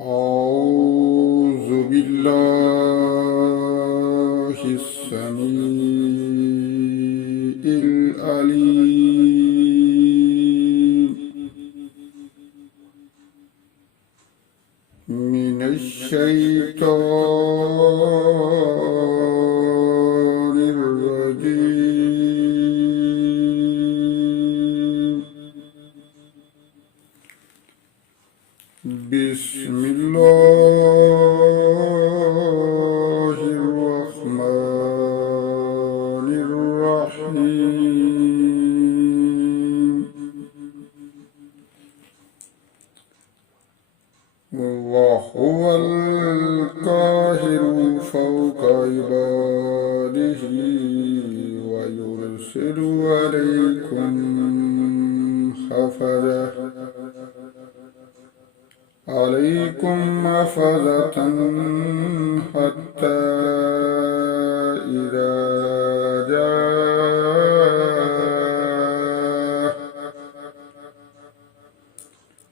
أعوذ بالله السميع العليم من الشيطان الرجيم. بسم الله الرحمن الرحيم. وهو القاهر فوق عباده ويرسل عليكم حفظة حتى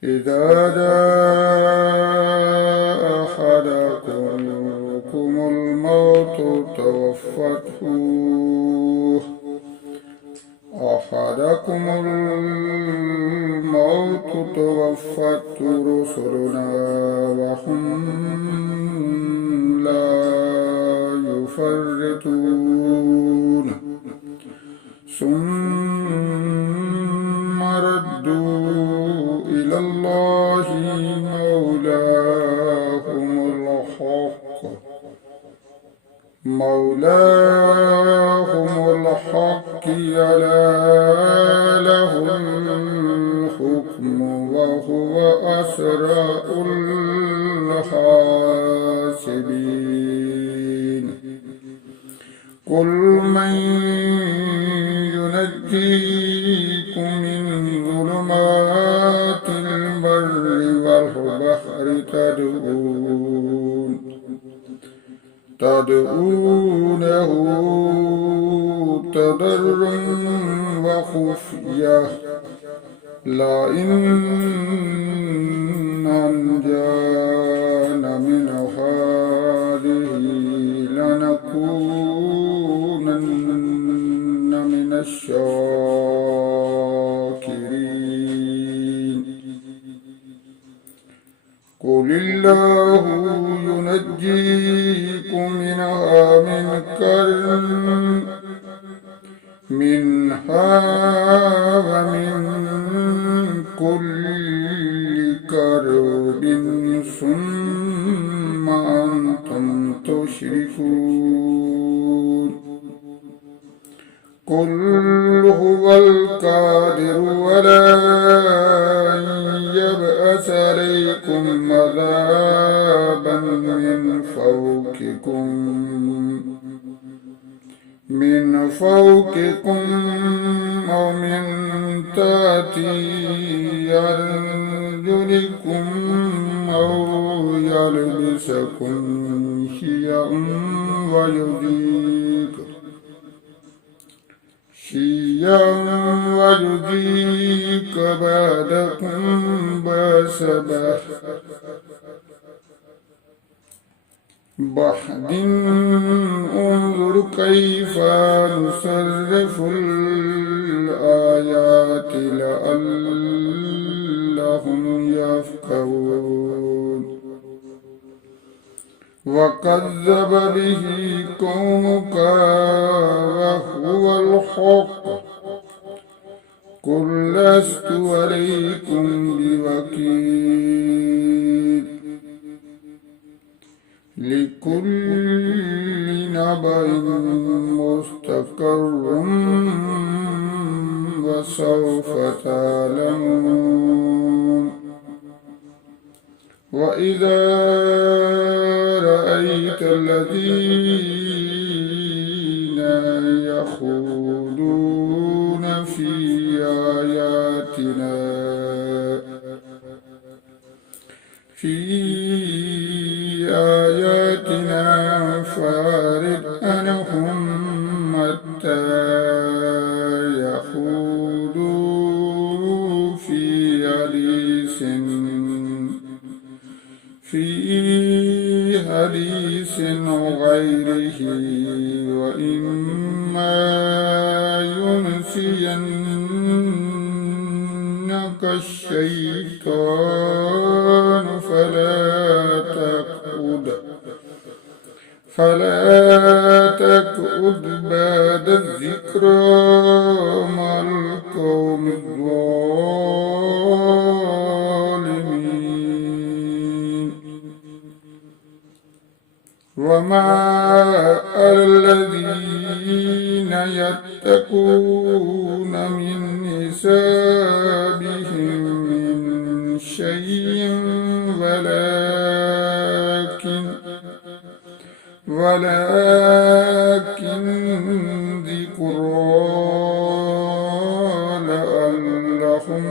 إذا جاء أحدكم الموت توفته رسلنا وهم لا يفرطون ثم ردوا إلى الله مولاهم الحق ألا له الحكم وهو أسرع الحاسبين. قل من ينجيكم من ظلمات البر والبحر تدعونه تضرعا وخفية لئن أنجانا من هذه لنكونن من الشاكرين. قل الله ينجيكم منها ومن كل كرب ثم أنتم تشركون. قل هو القادر على أن يبعث عليكم عذابا من فوقكم أو من تحت أرجلكم أو يلبسكم شيعا ويذيق بعضكم بأس بعض. انظر كيف نصرف الآيات لعلهم يفقهون. وكذب به قومك وهو الحق. قل لست عليكم بوكيل. لكل نبأ مستقر وسوف تعلمون. وإذا رأيت الذين يخوضون في آياتنا فأعرض عنهم حتى يخوضوا في حديث في حديث غيره، وإما ينسينك الشيطان فلا تقعد بعد الذكرى مع القوم الظالمين. وما على الذين يتقون من حسابهم من شيء، ولكن ذكرى لعلهم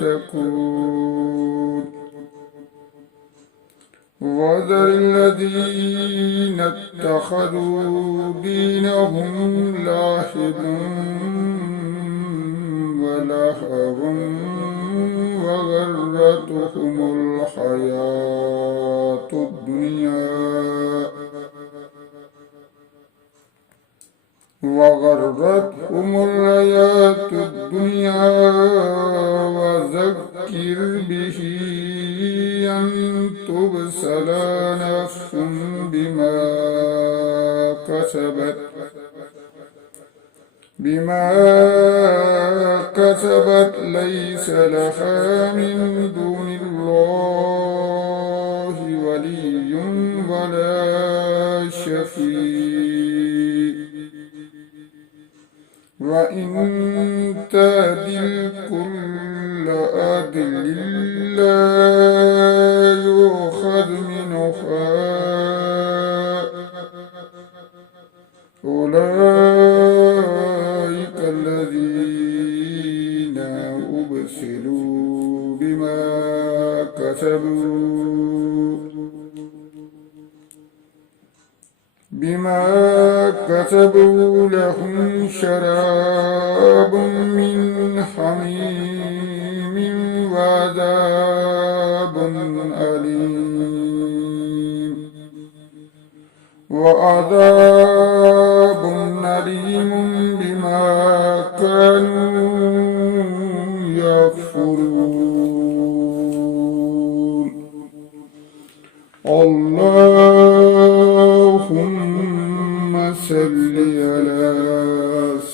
يتقون. وذر الذين اتخذوا دينهم لعبا ولهوا وغرتهم الحياة الدنيا وذكر به أن تبسل نفس بما كسبت ليس لها من دون الله ولي ولا شفيع، وإن تعدل كل عدل لا يؤخذ منها، أولئك الذين أبسلوا بما كسبوا لهم شراب من حميم وعذاب أليم بما كانوا يكفرون. اللهم صل على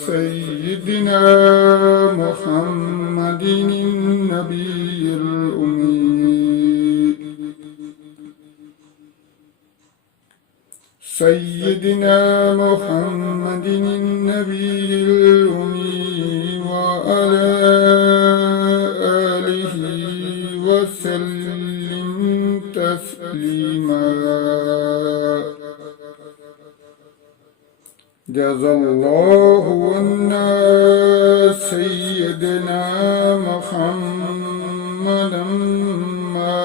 سيدنا محمد النبي الأمي، وعلى آله وسلم تسليما. جزا الله عنا سيدنا محمدا ما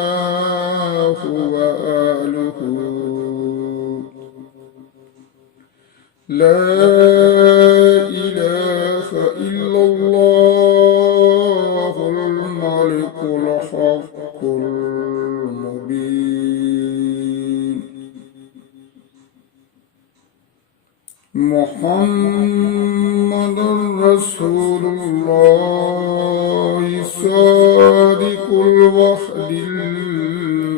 هو آله. لا إله إلا الله الملك الحق المبين. محمد رسول الله صادق الوعد الأمين.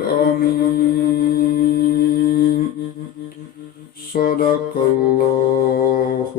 صدق الله